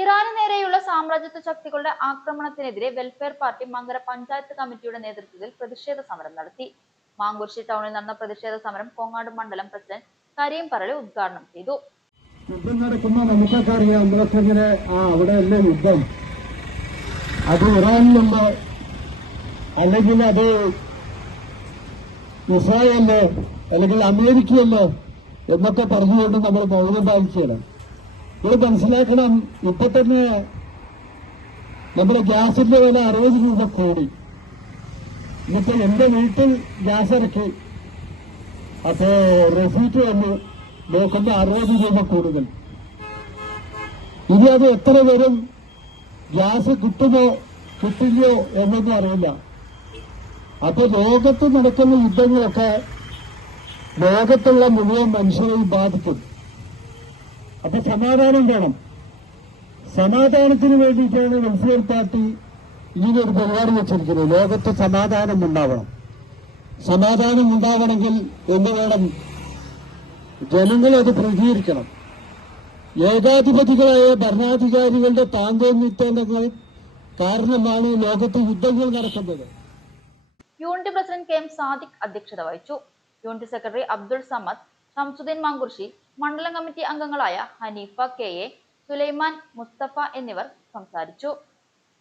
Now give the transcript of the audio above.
ഇറാന് നേരെയുള്ള സാമ്രാജ്യത്വ ശക്തികളുടെ ആക്രമണത്തിനെതിരെ വെൽഫെയർ പാർട്ടി മങ്കര പഞ്ചായത്ത് കമ്മിറ്റിയുടെ നേതൃത്വത്തിൽ പ്രതിഷേധ സമരം നടത്തി. മാങ്കുറിശ്ശി ടൗണിൽ നടന്ന പ്രതിഷേധ സമരം കോങ്ങാട് മണ്ഡലം പ്രസിഡന്റ് കരീം പറളി ഉദ്ഘാടനം ചെയ്തു. യുദ്ധം നടക്കുമ്പോൾ നമുക്കൊക്കെ അറിയാം, നമ്മളൊക്കെ ഇങ്ങനെ അവിടെ അല്ലേ യുദ്ധം, അത് ഇറാനിലുള്ള അല്ലെങ്കിൽ അത് ഇസ്രായേലോ അല്ലെങ്കിൽ അമേരിക്കയല്ലോ എന്നൊക്കെ പറഞ്ഞുകൊണ്ട് നമ്മൾ മൗനം പാലിക്കണം. ഇത് മനസ്സിലാക്കണം. ഇപ്പൊ തന്നെ നമ്മുടെ ഗ്യാസിന്റെ വില 60 രൂപ കൂടി. ഇന്നിപ്പോ എന്റെ വീട്ടിൽ ഗ്യാസ് ഇറക്കി, അപ്പോ റെസീറ്റ് വന്ന് നോക്കുമ്പോൾ 60 രൂപ കൂടുതൽ. ഇനി അത് എത്ര വരും, ഗ്യാസ് കിട്ടുമോ കിട്ടില്ലയോ എന്നൊന്നും അറിയില്ല. അപ്പൊ ലോകത്ത് നടക്കുന്ന യുദ്ധങ്ങളൊക്കെ ലോകത്തുള്ള മുഴുവൻ മനുഷ്യരെയും ബാധിക്കും. അപ്പൊ സമാധാനം വേണം. സമാധാനത്തിന് വേണ്ടിയിട്ടാണ് വെൽഫെയർ പാർട്ടി ഇങ്ങനൊരു പരിപാടി വെച്ചിരിക്കുന്നത്. ലോകത്ത് സമാധാനം ഉണ്ടാവണം. സമാധാനം ഉണ്ടാവണമെങ്കിൽ എന്ത് വേണം? ജനങ്ങൾ അത് പ്രതികരിക്കണം. ഏകാധിപതികളായ ഭരണാധികാരികളുടെ താന്തോന്നിത്തങ്ങൾ കാരണമാണ് ലോകത്ത് യുദ്ധങ്ങൾ നടക്കുന്നത്. Unit president K M Sadiq അധ്യക്ഷത വഹിച്ചു. യൂണിറ്റ് സെക്രട്ടറി അബ്ദുൾ സമദ്, ഷംസുദ്ദീൻ മാങ്കുറിശ്ശി, മണ്ഡലം കമ്മിറ്റി അംഗങ്ങളായ ഹനീഫ കെ എ, സുലൈമാൻ, മുസ്തഫ എന്നിവർ സംസാരിച്ചു.